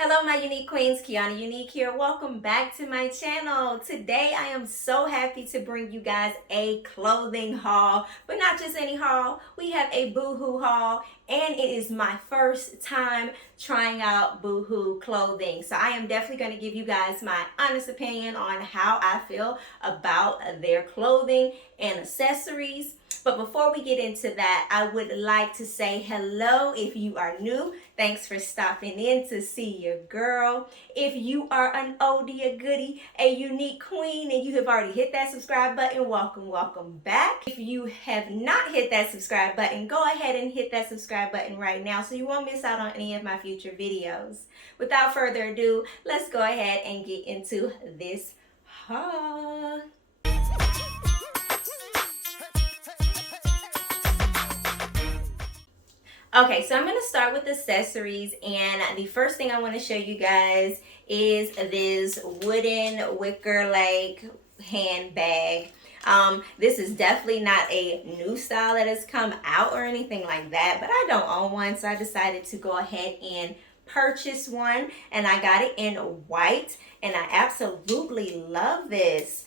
Hello my unique queens, Quiana Unique here. Welcome back to my channel. Today I am so happy to bring you guys a clothing haul, but not just any haul. We have a Boohoo haul and it is my first time trying out Boohoo clothing. So I am definitely going to give you guys my honest opinion on how I feel about their clothing and accessories. But before we get into that, I would like to say hello if you are new. Thanks for stopping in to see your girl. If you are an oldie, a goodie, a unique queen, and you have already hit that subscribe button, welcome back. If you have not hit that subscribe button, go ahead and hit that subscribe button right now so you won't miss out on any of my future videos. Without further ado, let's go ahead and get into this haul. Okay, so I'm going to start with accessories, and the first thing I want to show you guys is this wooden wicker-like handbag. This is definitely not a new style that has come out or anything like that, but I don't own one, so I decided to go ahead and purchase one, and I got it in white, and I absolutely love this.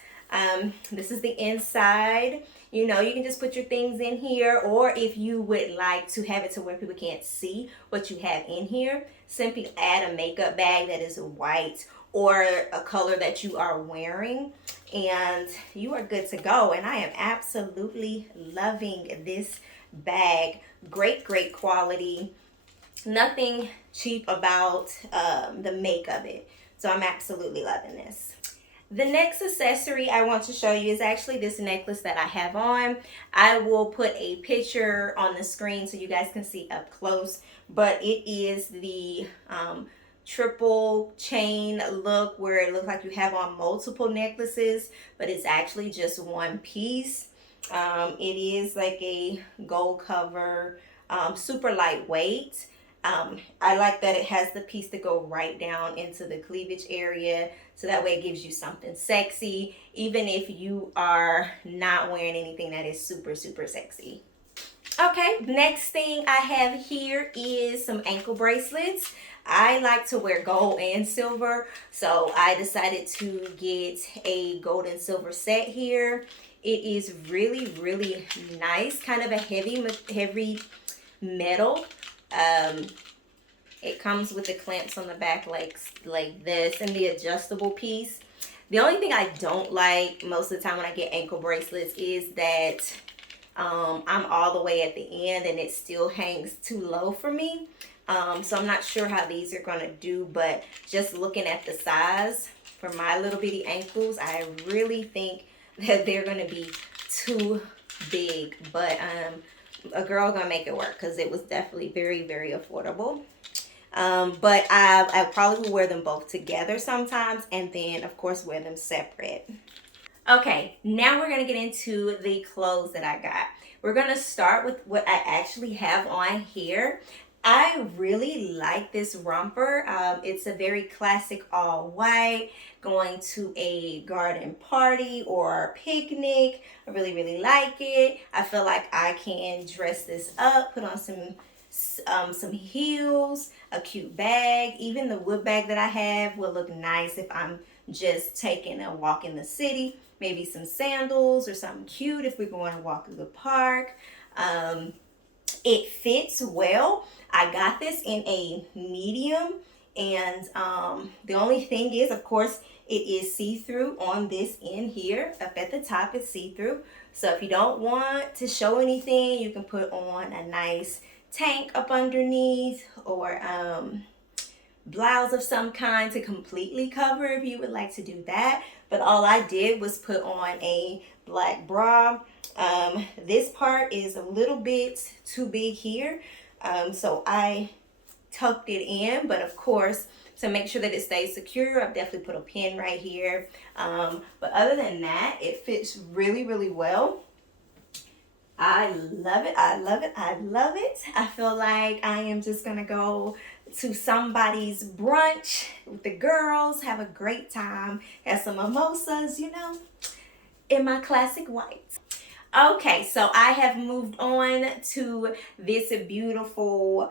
This is the inside. You know, you can just put your things in here, or if you would like to have it to where people can't see what you have in here, simply add a makeup bag that is white or a color that you are wearing, and you are good to go. And I am absolutely loving this bag. Great quality. Nothing cheap about the make of it. So I'm absolutely loving this. The next accessory I want to show you is actually this necklace that I have on. I will put a picture on the screen so you guys can see up close, but it is the triple chain look where it looks like you have on multiple necklaces, but it's actually just one piece. It is like a gold cover, super lightweight. I like that it has the piece to go right down into the cleavage area, so that way it gives you something sexy even if you are not wearing anything that is super sexy. Okay, next thing I have here is some ankle bracelets. I like to wear gold and silver, so I decided to get a gold and silver set here. It is really nice, kind of a heavy metal. It comes with the clamps on the back like this, and the adjustable piece. The only thing I don't like most of the time when I get ankle bracelets is that I'm all the way at the end and it still hangs too low for me. So I'm not sure how these are gonna do, but just looking at the size for my little bitty ankles, I really think that they're gonna be too big, but a girl gonna make it work because it was definitely very affordable. But I probably will wear them both together sometimes, and then of course wear them separate. Okay, now we're gonna get into the clothes that I got. We're gonna start with what I actually have on here. I really like this romper. It's a very classic all white, going to a garden party or picnic. I really like it. I feel like I can dress this up, put on some heels, a cute bag. Even the wood bag that I have will look nice if I'm just taking a walk in the city. Maybe some sandals or something cute if we're going to walk through the park. It fits well. I got this in a medium, and the only thing is, of course, it is see-through on this end here. Up at the top, it's see-through. So if you don't want to show anything, you can put on a nice tank up underneath, or blouse of some kind to completely cover if you would like to do that. But all I did was put on a black bra. This part is a little bit too big here, so I tucked it in, but of course, to make sure that it stays secure, I've definitely put a pin right here. But other than that, it fits really well. I love it. I feel like I am just gonna go to somebody's brunch with the girls, have a great time, have some mimosas, you know, in my classic white. Okay, so I have moved on to this beautiful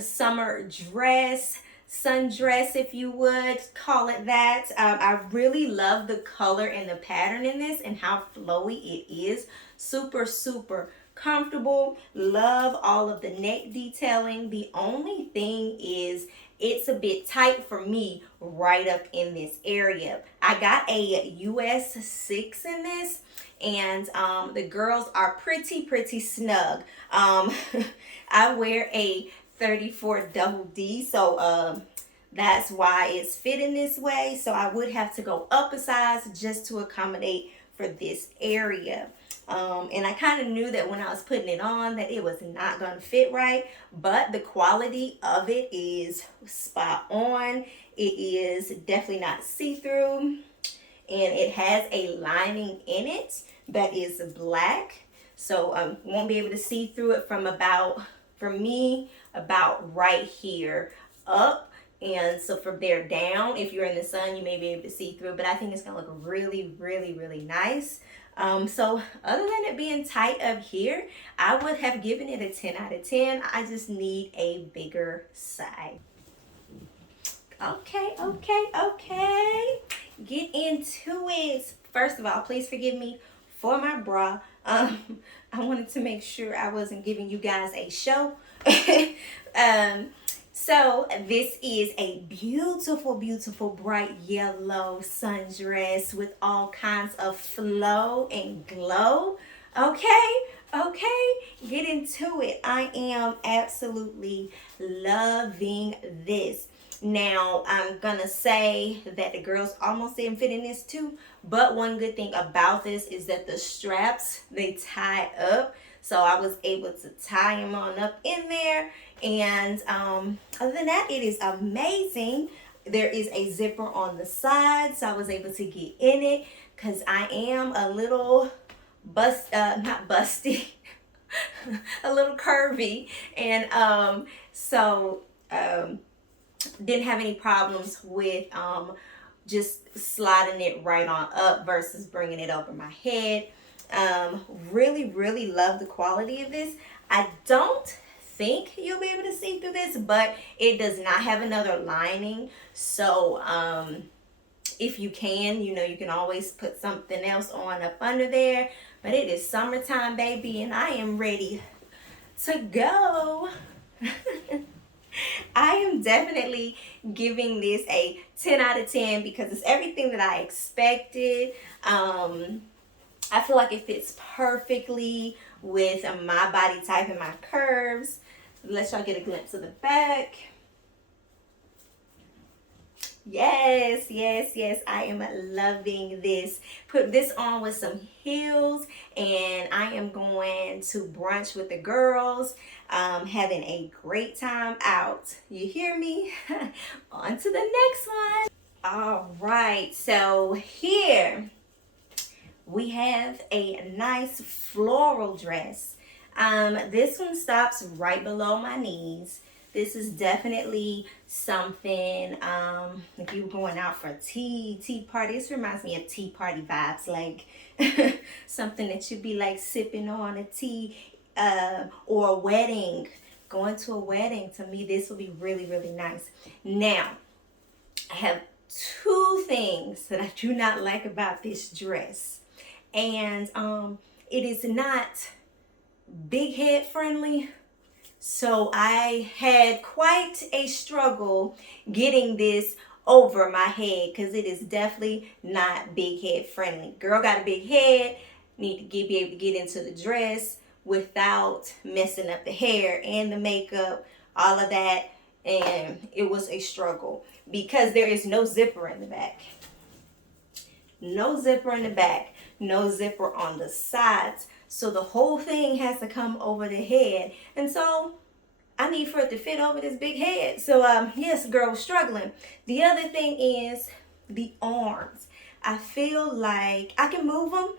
summer dress. sundress, if you would call it that. I really love the color and the pattern in this and how flowy it is. Super, super comfortable. Love all of the neck detailing. The only thing is it's a bit tight for me right up in this area. I got a US 6 in this, and the girls are pretty snug. I wear a 34 double D, so that's why it's fitting this way. So I would have to go up a size just to accommodate for this area. And I kind of knew that when I was putting it on that it was not going to fit right, but the quality of it is spot on. It is definitely not see-through, and it has a lining in it that is black, so won't be able to see through it from about, for me, about right here up. And so from there down, if you're in the sun, you may be able to see through, but I think it's gonna look really nice. So other than it being tight up here, I would have given it a 10 out of 10. I just need a bigger size. Okay. Get into it. First of all, please forgive me for my bra. I wanted to make sure I wasn't giving you guys a show. So this is a beautiful bright yellow sundress with all kinds of flow and glow. Okay, get into it. I am absolutely loving this. Now, I'm gonna say that the girls almost didn't fit in this too, but one good thing about this is that the straps, they tie up. So I was able to tie them on up in there. And other than that, it is amazing. There is a zipper on the side, so I was able to get in it because I am a little not busty, a little curvy. And didn't have any problems with just sliding it right on up versus bringing it over my head. Really love the quality of this. I don't think you'll be able to see through this, but it does not have another lining. So if you can, you can always put something else on up under there. But it is summertime, baby, and I am ready to go. I am definitely giving this a 10 out of 10 because it's everything that I expected. I feel like it fits perfectly with my body type and my curves. Let y'all get a glimpse of the back. Yes, I am loving this. Put this on with some heels, and I am going to brunch with the girls, having a great time out. You hear me? On to the next one. All right, so here we have a nice floral dress. This one stops right below my knees. This is definitely something, if you were going out for a tea party, this reminds me of tea party vibes, like something that you'd be like sipping on a tea, or a wedding, going to a wedding. To me, this would be really nice. Now, I have two things that I do not like about this dress, and it is not big head friendly. So I had quite a struggle getting this over my head because it is definitely not big head friendly. Girl got a big head, need to be able to get into the dress without messing up the hair and the makeup, all of that. And it was a struggle because there is no zipper in the back. No zipper in the back, no zipper on the sides. So the whole thing has to come over the head. And so I need for it to fit over this big head. So yes, girl was struggling. The other thing is the arms. I feel like I can move them.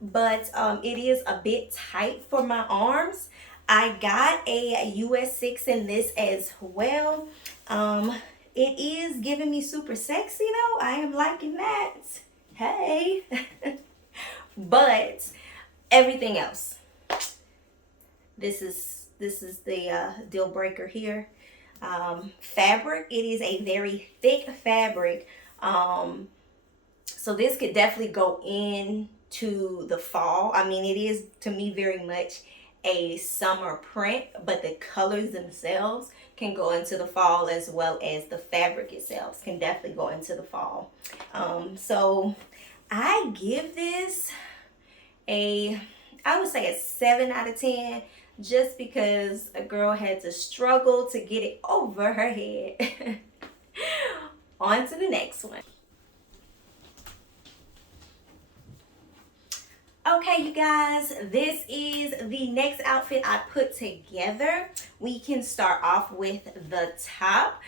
But it is a bit tight for my arms. I got a US 6 in this as well. It is giving me super sexy though. I am liking that. Hey. But everything else, this is the deal breaker here. fabric. It is a very thick fabric. So this could definitely go into the fall. I mean, it is to me very much a summer print, but the colors themselves can go into the fall, as well as the fabric itself can definitely go into the fall. So I give this I would say a 7 out of 10, just because a girl had to struggle to get it over her head. On to the next one. Okay, you guys, this is the next outfit I put together. We can start off with the top.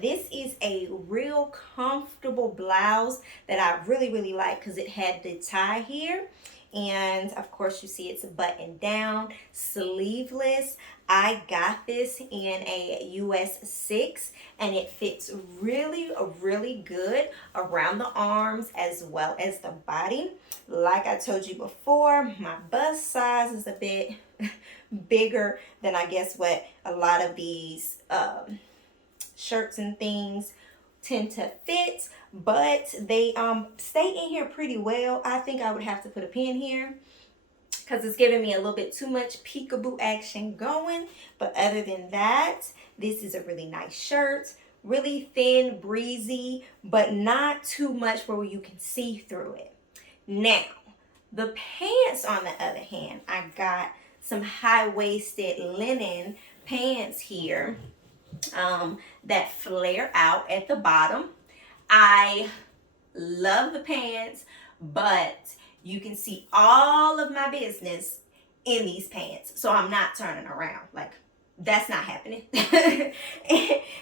This is a real comfortable blouse that I really like, because it had the tie here. And of course, you see it's buttoned down, sleeveless. I got this in a US 6, and it fits really good around the arms as well as the body. Like I told you before, my bust size is a bit bigger than I guess what a lot of these shirts and things tend to fit, but they stay in here pretty well. I think I would have to put a pin here because it's giving me a little bit too much peekaboo action going. But other than that, this is a really nice shirt. Really thin, breezy, but not too much where you can see through it. Now, the pants, on the other hand, I got some high-waisted linen pants here that flare out at the bottom. I love the pants, but you can see all of my business in these pants. So I'm not turning around. Like, that's not happening.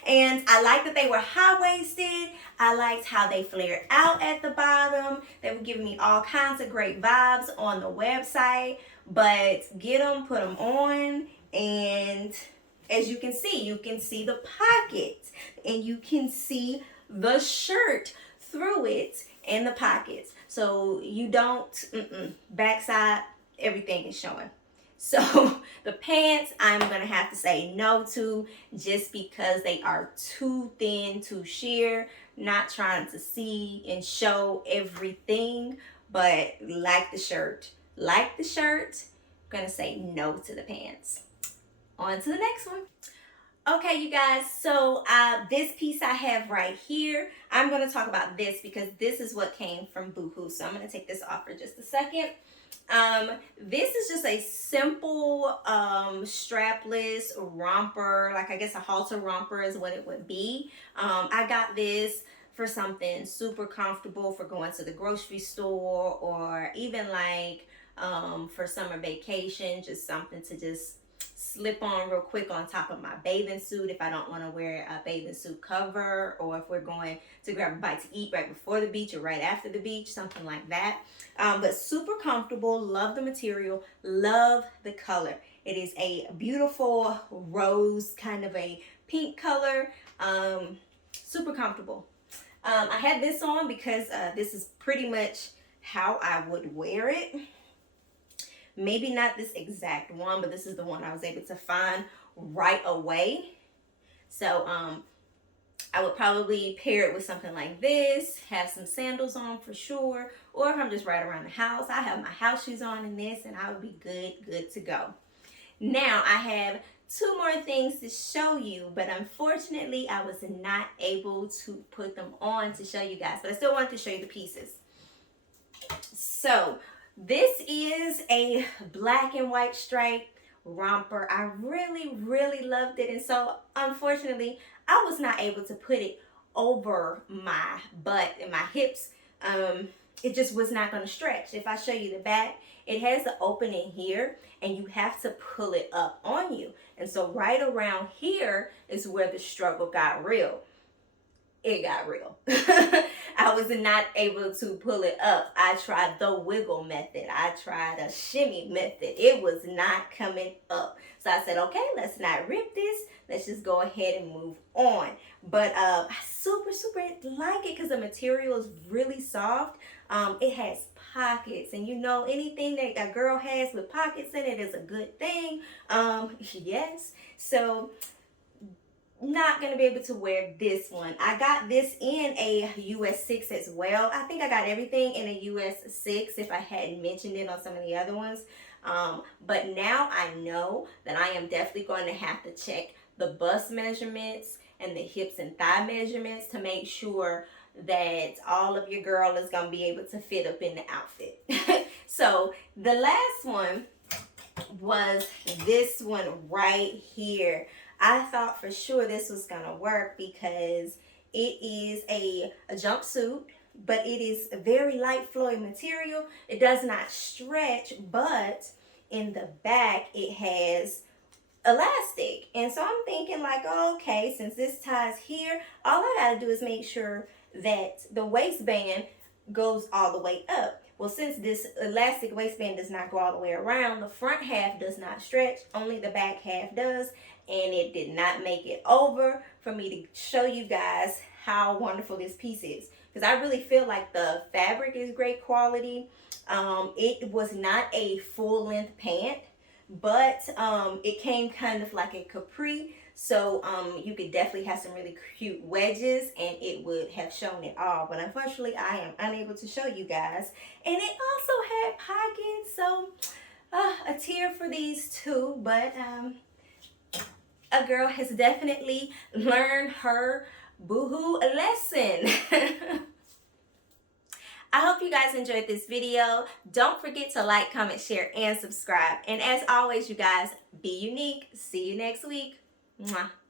And I like that they were high-waisted. I liked how they flared out at the bottom. They were giving me all kinds of great vibes on the website. But get them, put them on, and as you can see the pockets, and you can see the shirt through it and the pockets. So you don't, backside, everything is showing. So the pants, I'm going to have to say no to, just because they are too thin, too sheer. Not trying to see and show everything, but like the shirt, I'm going to say no to the pants. On to the next one. Okay, you guys, so this piece I have right here, I'm going to talk about this because this is what came from Boohoo. So I'm going to take this off for just a second. This is just a simple strapless romper, like I guess a halter romper is what it would be. I got this for something super comfortable for going to the grocery store, or even like for summer vacation, just something to just slip on real quick on top of my bathing suit if I don't want to wear a bathing suit cover, or if we're going to grab a bite to eat right before the beach or right after the beach, something like that. But super comfortable, love the material, love the color. It is a beautiful rose, kind of a pink color, super comfortable. I had this on because this is pretty much how I would wear it. Maybe not this exact one, but this is the one I was able to find right away. So I would probably pair it with something like this, have some sandals on for sure, or if I'm just right around the house, I have my house shoes on in this, and I would be good to go. Now I have two more things to show you, but unfortunately I was not able to put them on to show you guys, but I still wanted to show you the pieces. So this is a black and white stripe romper. I really loved it, and so unfortunately I was not able to put it over my butt and my hips. It just was not going to stretch. If I show you the back, it has the opening here, and you have to pull it up on you. And so right around here is where the struggle got real. It got real. I was not able to pull it up. I tried the wiggle method. I tried a shimmy method. It was not coming up. So I said, okay, let's not rip this. Let's just go ahead and move on. But I super like it because the material is really soft. It has pockets, and you know, anything that a girl has with pockets in it is a good thing. Yes. So not going to be able to wear this one. I got this in a US 6 as well. I think I got everything in a US 6 if I hadn't mentioned it on some of the other ones. But now I know that I am definitely going to have to check the bust measurements and the hips and thigh measurements to make sure that all of your girl is going to be able to fit up in the outfit. So the last one was this one right here. I thought for sure this was gonna work because it is a jumpsuit, but it is a very light flowing material. It does not stretch, but in the back it has elastic. And so I'm thinking like, oh, okay, since this ties here, all I gotta do is make sure that the waistband goes all the way up. Well, since this elastic waistband does not go all the way around, the front half does not stretch, only the back half does, and it did not make it over for me to show you guys how wonderful this piece is. Because I really feel like the fabric is great quality. It was not a full length pant, but it came kind of like a capri. So you could definitely have some really cute wedges and it would have shown it all. But unfortunately, I am unable to show you guys. And it also had pockets. So a tear for these two. But a girl has definitely learned her boohoo lesson. I hope you guys enjoyed this video. Don't forget to like, comment, share, and subscribe. And as always, you guys, be unique. See you next week. Mwah.